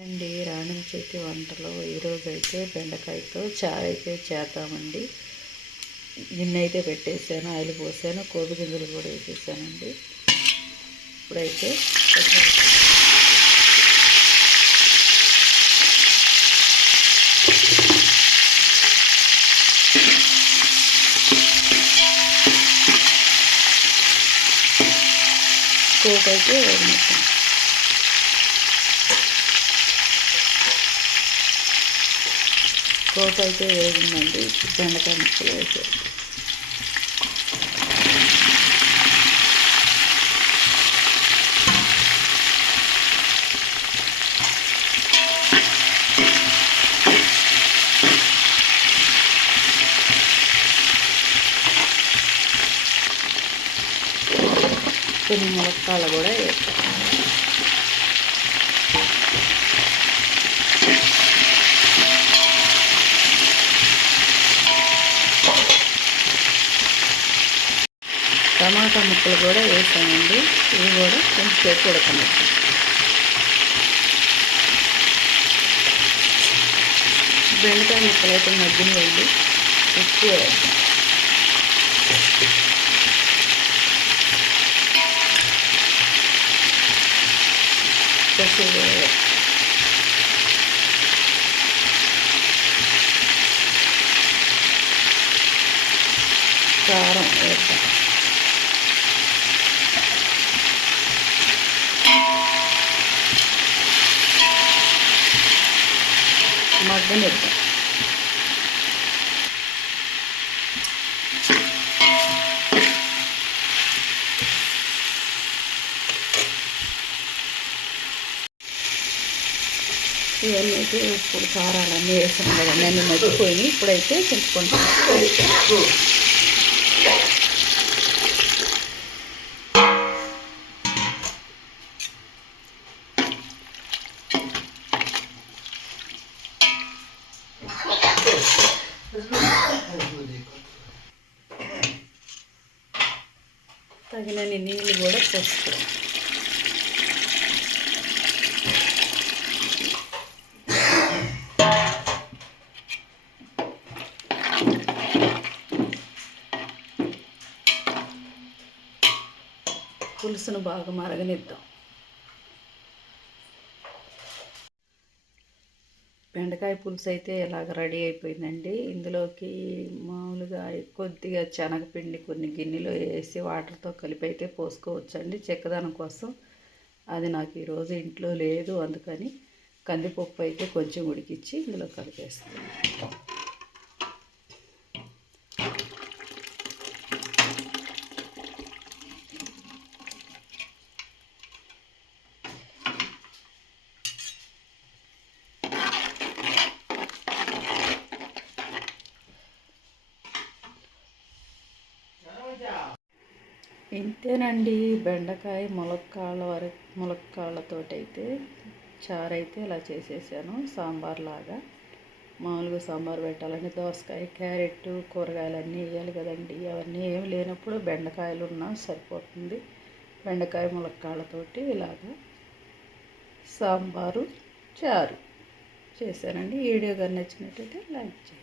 అండి రాణం చేతి వంటలో ఈరోజు అయితే బెండకాయతో చారు అయితే చేద్దామండి. గిన్నె అయితే పెట్టేసాను, ఆయిల్ పోసాను, కోబి గింజలు కూడా వేసేసానండి. ఇప్పుడైతే కోబి అయితే వేసేసాను. కోప అయితే వేగిందండి. బెండకాయ ముక్కలు వేసాను. కొన్ని ములక్కాయలు కూడా వేస్తాను. టమాటా ముక్కలు కూడా వేసానండి. ఇవి కూడా కొంచెం సేపు ఉడకనిస్తాం. బెండకాయ ముక్కలు అయితే మధ్యన వెళ్ళి ఉప్పు వేస్తాం. పసుపు కూడా వేస్తాం. కారం వేస్తాం. మగ్గనిద్దాం. ఇవన్నీ అయితే ఇప్పుడు కారాలన్నీ వేసాం కదండి, అన్నీ మగ్గిపోయినాయి. ఇప్పుడైతే చింతపండు తగినన్ని నీళ్ళు కూడా పోసుకోవాలి. పులుసును బాగా మరగనిద్దాం. బెండకాయ పులుసు అయితే ఇలాగ రెడీ అయిపోయిందండి. ఇందులోకి మామూలుగా కొద్దిగా శనగపిండి కొన్ని గిన్నెలో వేసి వాటర్తో కలిపి అయితే పోసుకోవచ్చండి చిక్కదనం కోసం. అది నాకు ఈరోజు ఇంట్లో లేదు, అందుకని కందిపప్పు అయితే కొంచెం ఉడికించి ఇందులో కలిపేస్తాను. ఇంతేనండి, బెండకాయ ములక్కాళ్ళతోటైతే చారు అయితే ఇలా చేసేసాను. సాంబార్ లాగా మామూలుగా సాంబార్ పెట్టాలని దోసకాయ, క్యారెట్, కూరగాయలన్నీ వేయాలి కదండి. అవన్నీ ఏమి లేనప్పుడు బెండకాయలు ఉన్నా సరిపోతుంది. బెండకాయ ములక్కాళ్ళతోటి ఇలాగా సాంబారు చారు చేశానండి. వీడియో కానీ నచ్చినట్టయితే లైక్ చేయండి.